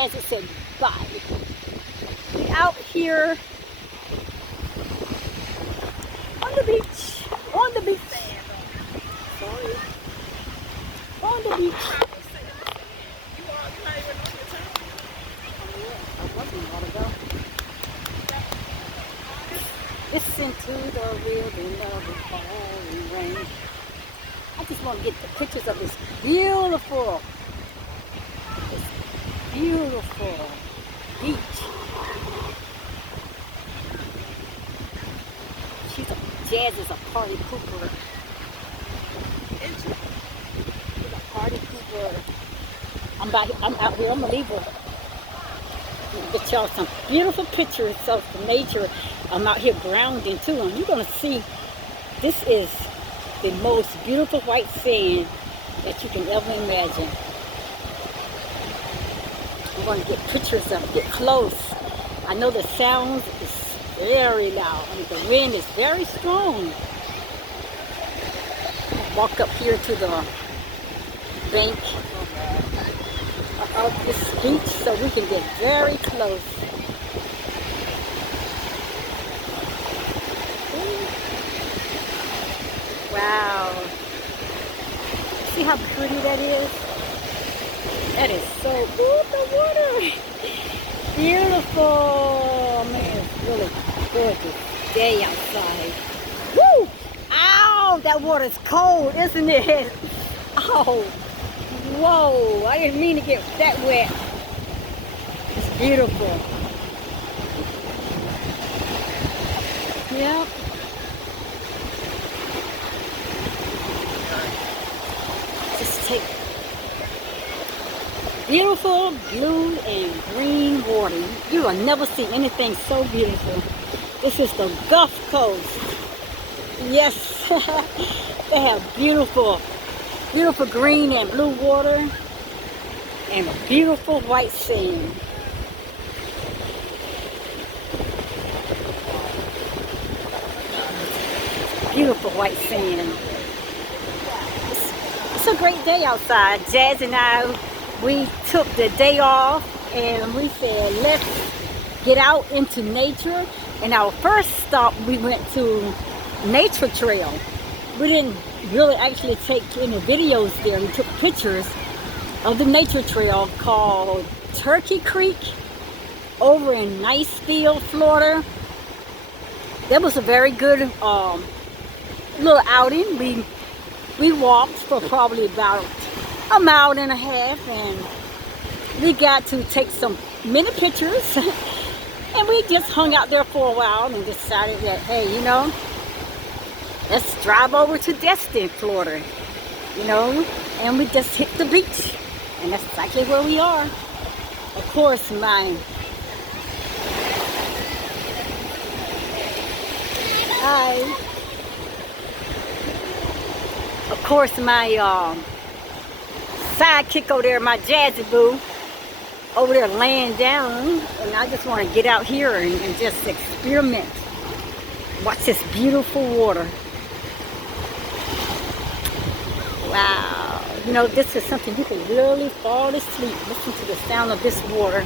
Yassy said bye. We out here on the beach. On the beach. Sorry. On the beach. I wasn't a while ago. Listen to the rhythm of the falling rain. I just want to get the pictures of this beautiful beach. Jazz is a party pooper. She's a party pooper. I'm out here. I'm gonna leave her. Get y'all some beautiful pictures of the nature. I'm out here grounding too, and you're gonna see this is the most beautiful white sand that you can ever imagine. I'm gonna get pictures of it, get close. I know the sound is very loud. I mean, the wind is very strong. I'll walk up here to the bank of this beach so we can get very close. Wow. See how pretty that is? That is so, ooh, the water. Beautiful. Man, it's really gorgeous day outside. Woo! Ow, that water's cold, isn't it? Oh, whoa, I didn't mean to get that wet. It's beautiful. Yeah. Just take beautiful blue and green water. You will never see anything so beautiful. This is the Gulf Coast. Yes, they have beautiful green and blue water and a beautiful white sand. Beautiful white sand. It's a great day outside. Jazz and I, we took the day off and we said, let's get out into nature. And our first stop, we went to Nature Trail. We didn't really actually take any videos there. We took pictures of the nature trail called Turkey Creek over in Niceville, Florida. That was a very good little outing. We walked for probably about a mile and a half, and we got to take some many pictures. And we just hung out there for a while and decided that, hey, you know, let's drive over to Destin, Florida, you know, and we just hit the beach. And that's exactly where we are. Of course, my sidekick over there, my Jazzy Boo, over there laying down, and I just want to get out here and just experiment. Watch this beautiful water. Wow. You know, this is something you can really fall asleep. Listen to the sound of this water.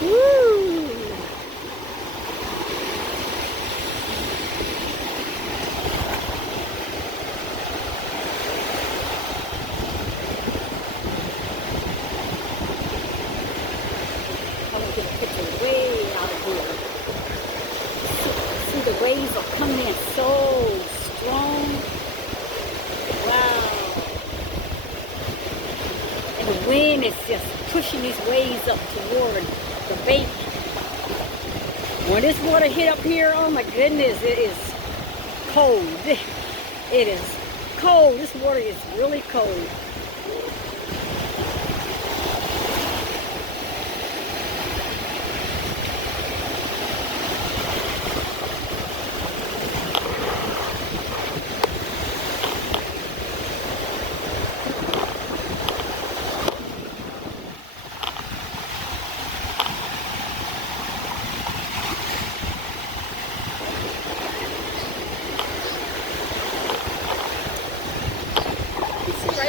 Woo. I want to get a picture way out of here. See, the waves are coming in so strong. Wow. And the wind is just pushing these waves up toward the bank. When this water hit up here, oh my goodness, it is cold. It is cold. This water is really cold.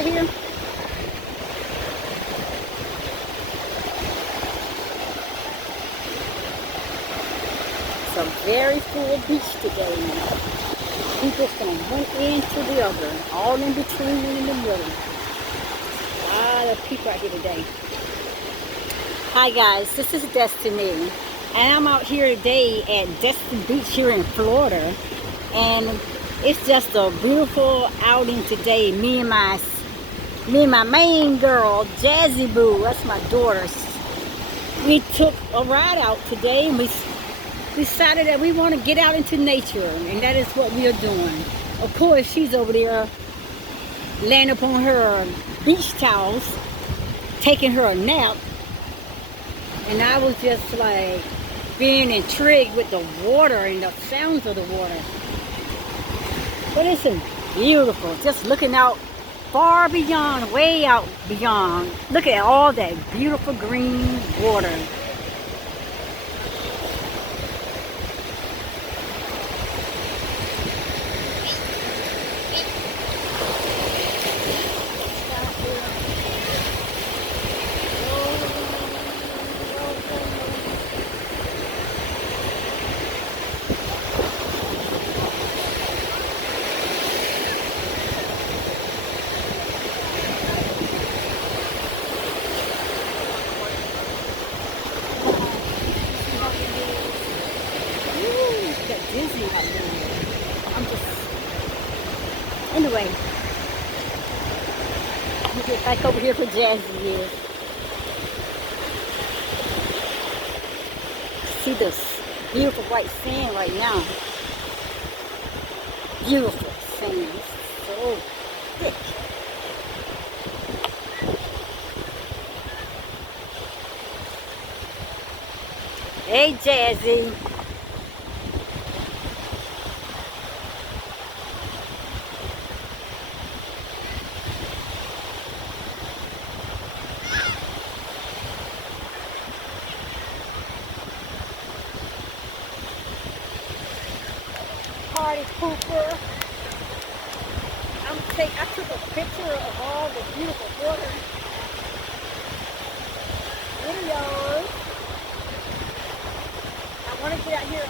right here. It's a very full beach today. People from one end to the other, all in between and in the middle. A lot of people out here today. Hi guys, this is Destiny, and I'm out here today at Destin Beach here in Florida, and it's just a beautiful outing today. Me and my main girl, Jazzy Boo, that's my daughter. We took a ride out today, and we decided that we want to get out into nature, and that is what we are doing. Of course, she's over there laying upon her beach towels, taking her a nap. And I was just like being intrigued with the water and the sounds of the water. But it's beautiful, just looking out far beyond, way out beyond. Look at all that beautiful green water. Dizzy out there. Anyway, let me get back over here for Jazzy here. See this beautiful white sand right now. Beautiful sand. It's so thick. Hey Jazzy. Party pooper. I took a picture of all the beautiful water. Videos. I want to get out here.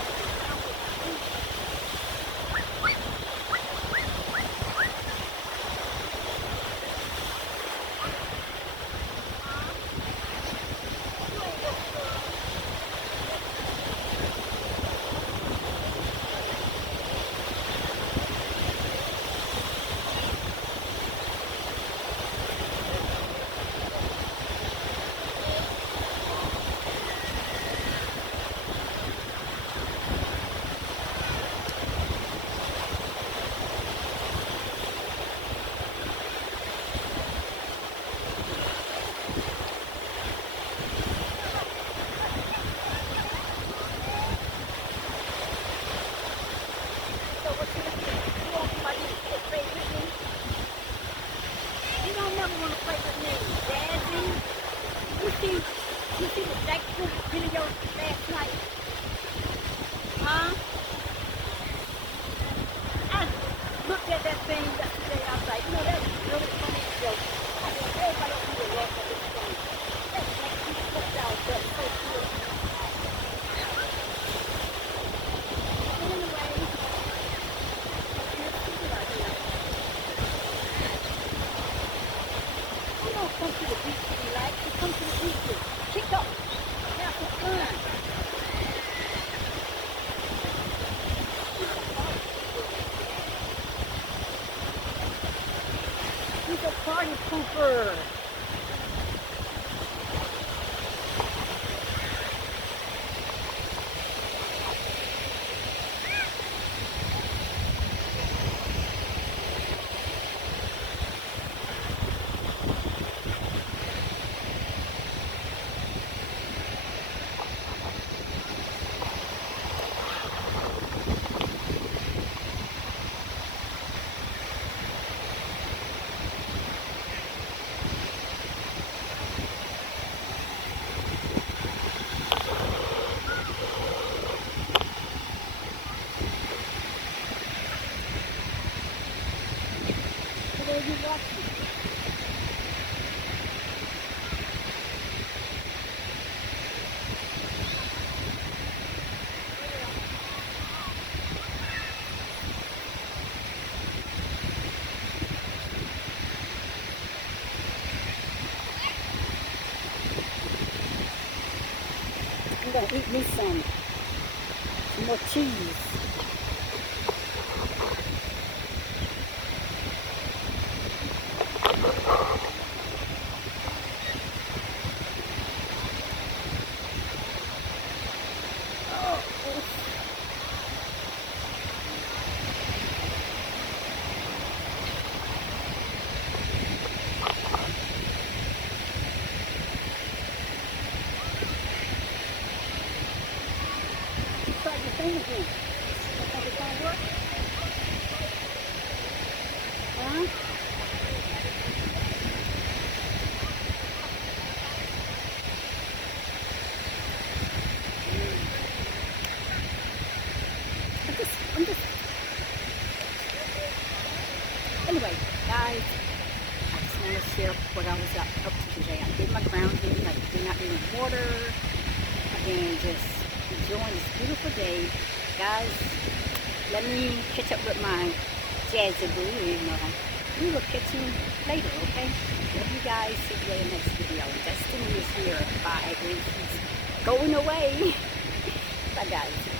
You see the Jack video last night? Huh? I looked at that thing yesterday. I was like, you know, that's really funny joke. I mean, everybody else will laugh at this thing. That's like you flipped out, but so cool. But anyway, you don't come to the beach to relax. You come to the beach to kick up. Have some fun. He's a party pooper. What are you watching? gonna eat me some more cheese. Try the thing again. You think it's gonna work? Huh? Anyway, guys, I just want to share what I was up to today. I did my grounding, I've been out in the water, and just enjoying this beautiful day. Guys, let me catch up with my Jazzy Boo, and we will catch you later, okay? Love you guys. See you in the next video. Destiny is here. Bye. She's going away. Bye, guys.